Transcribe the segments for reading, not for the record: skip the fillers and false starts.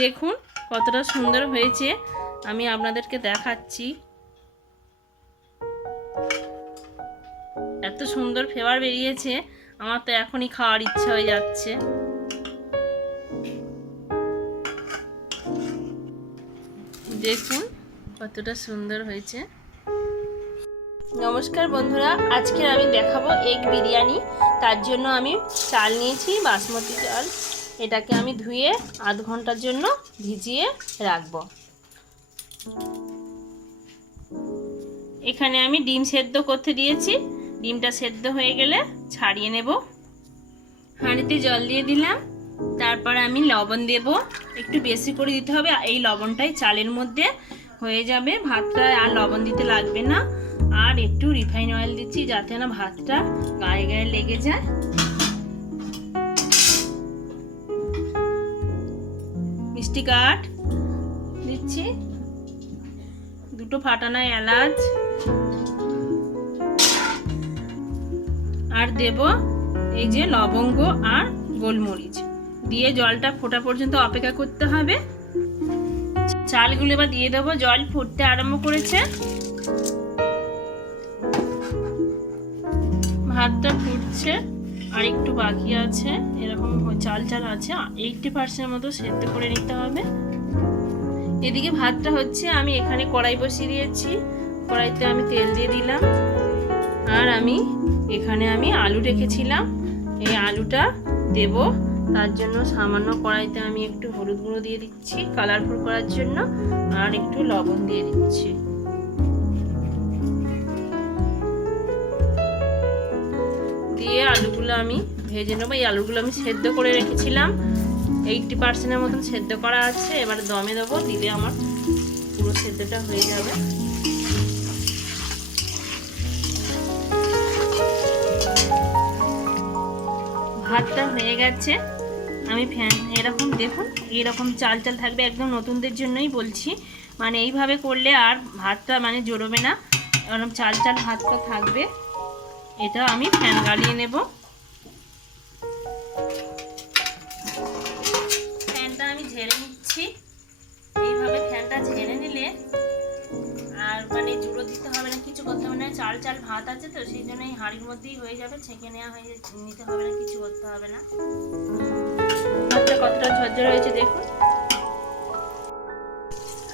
দেখুন কতটা সুন্দর হয়েছে, আমি আপনাদেরকে দেখাচ্ছি। এত সুন্দর ফ্লেভার বেরিয়েছে, আমার তো এখনই খাওয়ার ইচ্ছা হয়ে যাচ্ছে। দেখুন কতটা সুন্দর হয়েছে। নমস্কার বন্ধুরা, আজকে আমি দেখাবো এগ বিরিয়ানি। তার জন্য আমি চাল নিয়েছি, বাসমতি চাল। এটাকে আমি ধুয়ে আধ ঘন্টার জন্য ভিজিয়ে রাখবো। এখানে আমি ডিম সেদ্ধ করতে দিয়েছি, ডিমটা সেদ্ধ হয়ে গেলে ছাড়িয়ে নেব। হাঁড়িতে জল দিয়ে দিলাম, তারপরে আমি লবণ দেব, একটু বেশি করে দিতে হবে। এই লবণটাই চালের মধ্যে হয়ে যাবে, ভাতটা আর লবণ দিতে লাগবে না। আর একটু রিফাইন অয়েল দিচ্ছি যাতে না ভাতটা গায়ে গায়ে লেগে যায়। মিষ্টি কাঠ দিচ্ছি, দুটো ফাটানো এলাচ, আর দেব এই যে লবঙ্গ আর গোলমরিচ দিয়ে জলটা ফোটা পর্যন্ত অপেক্ষা করতে হবে। চালগুলো এবার দিয়ে দেবো, জল ফুটতে আরম্ভ করেছে। ভাতটা ফুটছে, আর একটু বাকি আছে, এরকম চাল চাল আছে, 80% মতো সেদ্ধ করে নিতে হবে। এদিকে ভাতটা হচ্ছে, আমি এখানে কড়াই বসিয়ে দিয়েছি, কড়াইতে আমি তেল দিয়ে দিলাম। আর এখানে আমি আলু রেখেছিলাম, এই আলুটা দেব। তার জন্য সামান্য কড়াইতে আমি একটু হলুদ গুঁড়ো দিয়ে দিচ্ছি কালারফুল করার জন্য, আর একটু লবণ দিয়ে দিচ্ছি। দিয়ে আলুগুলো আমি ভেজে নেবো। এই আলুগুলো আমি সেদ্ধ করে রেখেছিলাম, 80% মতন সেদ্ধ করা আছে। এবার দমে দেবো, দিলে আমার পুরো সেদ্ধটা হয়ে যাবে। ভাতটা হয়ে গেছে, আমি এরকম দেখুন, এরকম চাল চাল থাকবে। একদম নতুনদের জন্যই বলছি, মানে এইভাবে করলে আর ভাতটা মানে জড়বে না, এরকম চাল চাল ভাতটা থাকবে। এটা আমি ফ্যান গালিয়ে নেব। ফ্যানটা আমি ঝেড়ে নিচ্ছি। এইভাবে ফ্যানটা ঝেড়ে নিলে আর মানে জুড়ো দিতে হবে না, কিছু করতে হবে না। চাল চাল ভাত আছে তো, সেই জন্য এই হাঁড়ির মধ্যেই হয়ে যাবে, ছেঁকে নেওয়া হয়ে নিতে হবে না, কিছু করতে হবে না। ভাতটা কতটা ঝরঝর হয়েছে দেখুন।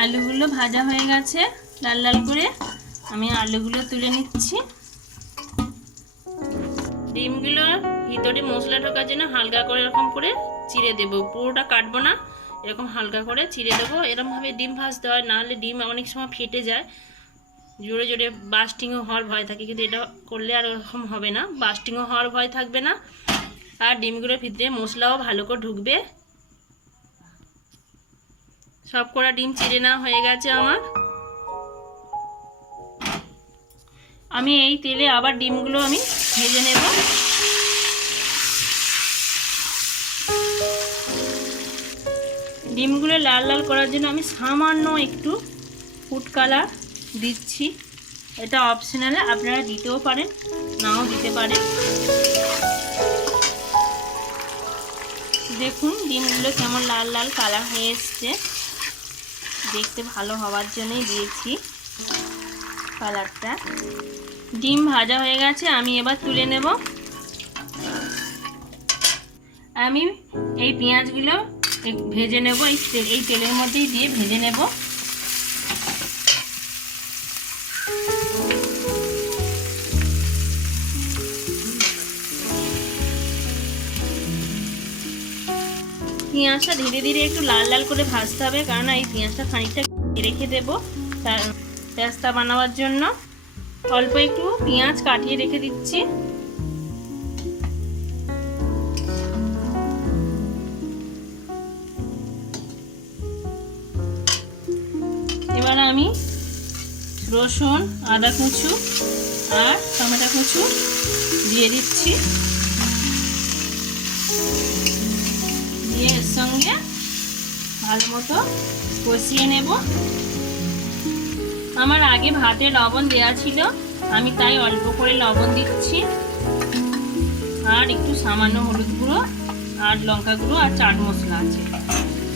আলুগুলো ভাজা হয়ে গেছে লাল লাল করে, আমি আলুগুলো তুলে নিচ্ছি। ডিমগুলো ভিতরে মশলা ঢোকার জন্য হালকা করে এরকম করে চিড়ে দেবো, পুরোটা কাটবো না, এরকম হালকা করে চিড়ে দেবো। এরকমভাবে ডিম ভাজতে হয়, নাহলে ডিম অনেক সময় ফেটে যায়, জোরে জোরে বাস্টিংও হওয়ার ভয় থাকে। কিন্তু এটা করলে আর ওরকম হবে না, বাস্টিংও হওয়ার ভয় থাকবে না, আর ডিমগুলোর ভিতরে মশলাও ভালো করে ঢুকবে। সব কটা ডিম চিড়ে নেওয়া হয়ে গেছে আমার। আমি এই তেলে আবার ডিমগুলো আমি ভেজে নেব। ডিমগুলো লাল লাল করার জন্য আমি সামান্য একটু ফুড কালার দিচ্ছি, এটা অপশনাল, আপনারা দিতেও পারেন নাও দিতে পারেন। দেখুন ডিমগুলো কেমন লাল লাল কালার হয়ে এসছে, দেখতে ভালো হওয়ার জন্যই দিয়েছি কালারটা। ডিম ভাজা হয়ে গেছে, আমি এবার তুলে নেব। আমি এই পেঁয়াজগুলো ভেজে নেব, এই তেলের মধ্যেই দিয়ে ভেজে নেব। পেঁয়াজটা ধীরে ধীরে একটু লাল লাল করে ভাজতে হবে, কারণ এই পেঁয়াজটা খানিকটা রেখে দেবো পেস্তা বানাবার জন্য। অল্প একটু পেঁয়াজ কাটিয়ে রেখে দিচ্ছি। এবার আমি রসুন, আদা কুচু আর টমেটো কুচু দিয়ে দিচ্ছি, দিয়ে এর সঙ্গে ভালো মতো কষিয়ে নেব। আমার আগে ভাতে লবণ দেওয়া ছিল, আমি তাই অল্প করে লবণ দিচ্ছি, আর একটু সামান্য হলুদ গুঁড়ো আর লঙ্কা গুঁড়ো আর চাট মশলা আছে,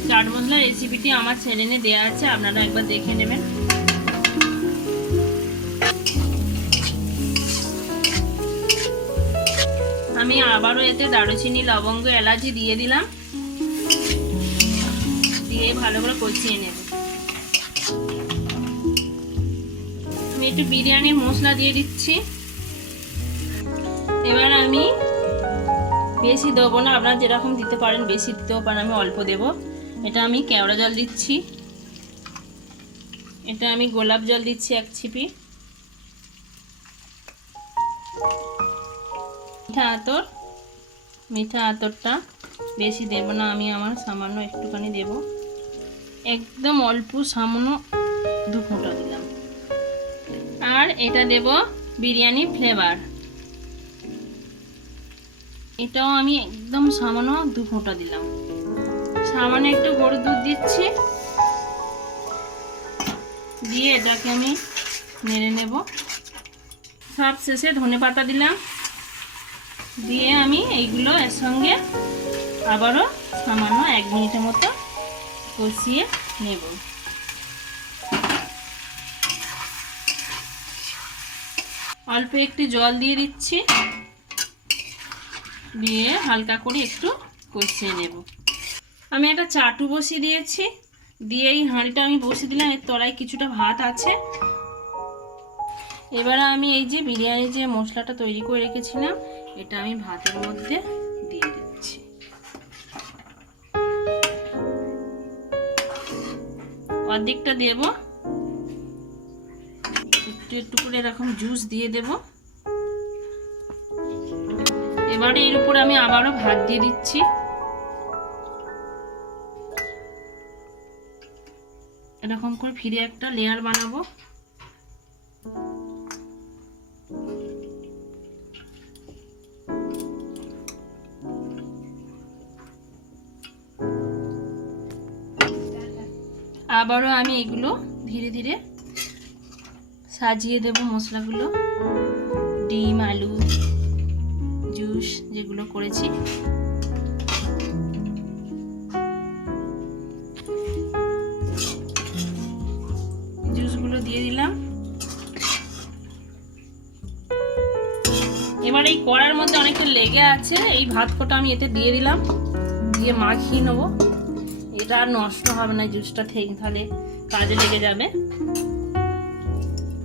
চাট মশলা রেসিপিটি আমার চ্যানেলে দেওয়া আছে, আপনারা একবার দেখে নেবেন। আমি আবারও এতে দারুচিনি, লবঙ্গ, এলাচি দিয়ে দিলাম, দিয়ে ভালো করে কষিয়ে নেব। আমি একটু বিরিয়ানির মশলা দিয়ে দিচ্ছি। এবার আমি বেশি দেবো না, আপনারা যেরকম দিতে পারেন বেশি দিতেও পারেন, আমি অল্প দেব। এটা আমি কেওড়া জল দিচ্ছি, এটা আমি গোলাপ জল দিচ্ছি 1 ছিপি, মিঠা আতরটা বেশি দেব না আমি, আমার সামান্য একটুখানি দেব, একদম অল্প সামান্য 2 ফোঁটা দিলাম। আর এটা দেব বিরিয়ানি ফ্লেভার, এটাও আমি একদম সামান্য 2 ফোঁটা দিলাম। সামান্য একটু গরুর দুধ দিচ্ছি, দিয়ে এটাকে আমি নেড়ে নেব। সব শেষে ধনেপাতা দিলাম, দিয়ে আমি এইগুলো এর সঙ্গে আবারও সামান্য 1 মিনিটের মতো কষিয়ে নেব। অল্প একটু জল দিয়ে দিচ্ছি, দিয়ে হালকা করে একটু কষিয়ে নেব। আমি একটা চাটু বসিয়ে দিয়েছি, দিয়ে এই হাঁড়িটা আমি বসিয়ে দিলাম, এর তলায় কিছুটা ভাত আছে। এবারে আমি এই যে বিরিয়ানির যে মশলাটা তৈরি করে রেখেছিলাম, এটা আমি ভাতের মধ্যে দিয়ে দিচ্ছি। অর্ধেকটা দেব, একটু একটু করে এরকম জুস দিয়ে দেব। এবারে এর উপর আমি আবারও ভাত দিয়ে দিচ্ছি। এরকম করে ফিরে একটা লেয়ার বানাবো। আবারও আমি এগুলো ধীরে ধীরে সাজিয়ে দেব, মশলাগুলো, ডিম, আলু, জুস যেগুলো করেছি। জুসগুলো দিয়ে দিলাম। এবার এই কড়ার মধ্যে অনেকটা লেগে আছে, এই ভাত কটা আমি এতে দিয়ে দিলাম, দিয়ে মাখিয়ে নেবো। এটা আর নষ্ট হবে না, জুসটা থেকে তাহলে কাজে লেগে যাবে,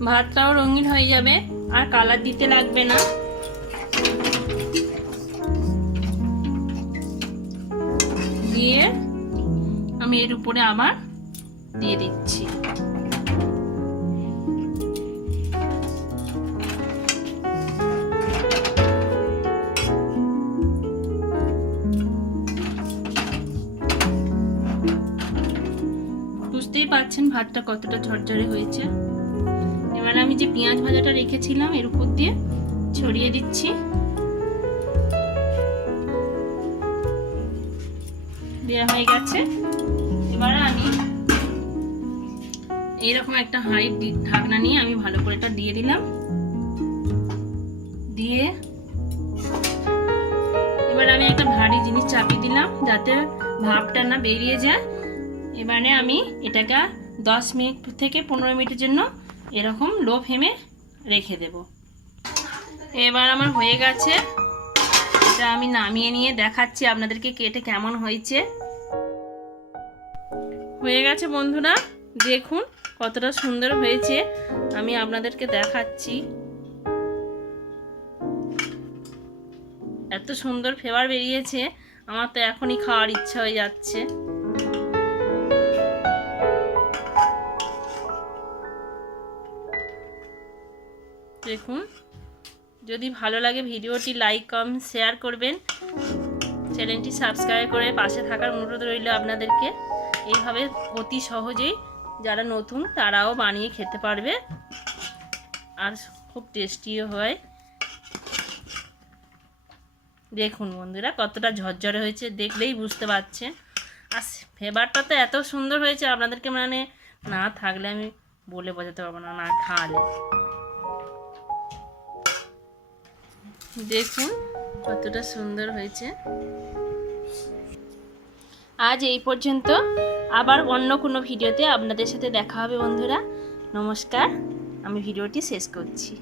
ভাতটাও রঙিন হয়ে যাবে, আর কালার দিতে লাগবে না। দিয়ে আমি এর উপরে আবার দিয়ে দিচ্ছি। বুঝতেই পাচ্ছেন ভাতটা কতটা ঝরঝরে হয়েছে। এবার আমি যে পেঁয়াজ ভাজাটা রেখেছিলাম এর উপর দিয়ে ছড়িয়ে দিচ্ছি। দেওয়া হয়ে গেছে। এবার আমি এইরকম একটা হাঁড়ির ঢাকনা নিয়ে আমি ভালো করে এটা দিয়ে দিলাম, দিয়ে এবার আমি একটা ভারী জিনিস চাপিয়ে দিলাম যাতে ভাপটা না বেরিয়ে যায়। এবারে আমি এটাকে 10 মিনিট থেকে 15 মিনিটের জন্য এরকম লো ফ্লেমে রেখে দেব। এবার আমার হয়ে গেছে, এটা আমি নামিয়ে নিয়ে দেখাচ্ছি আপনাদেরকে কেটে কেমন হয়েছে। হয়ে গেছে বন্ধুরা, দেখুন কতটা সুন্দর হয়েছে, আমি আপনাদেরকে দেখাচ্ছি। এত সুন্দর ফ্লেভার বেরিয়েছে, আমার তো এখনই খাওয়ার ইচ্ছা হয়ে যাচ্ছে। দেখুন, যদি ভালো লাগে ভিডিওটি লাইক, কমেন্ট, শেয়ার করবেন, চ্যানেলটি সাবস্ক্রাইব করে পাশে থাকার অনুরোধ রইল আপনাদেরকে। এইভাবে অতি সহজেই যারা নতুন তারাও বানিয়ে খেতে পারবে, আর খুব টেস্টিও হয়। দেখুন বন্ধুরা কতটা ঝরঝরে হয়েছে, দেখলেই বুঝতে পারছেন। আর ফ্লেভারটা তো এত সুন্দর হয়েছে, আপনাদেরকে মানে না থাকলে আমি বলে বোঝাতে পারবো না, না খাওয়ালে। দেখুন কতটা সুন্দর হয়েছে। আজ এই পর্যন্ত, আবার অন্য কোনো ভিডিওতে আপনাদের সাথে দেখা হবে বন্ধুরা। নমস্কার, আমি ভিডিওটি শেষ করছি।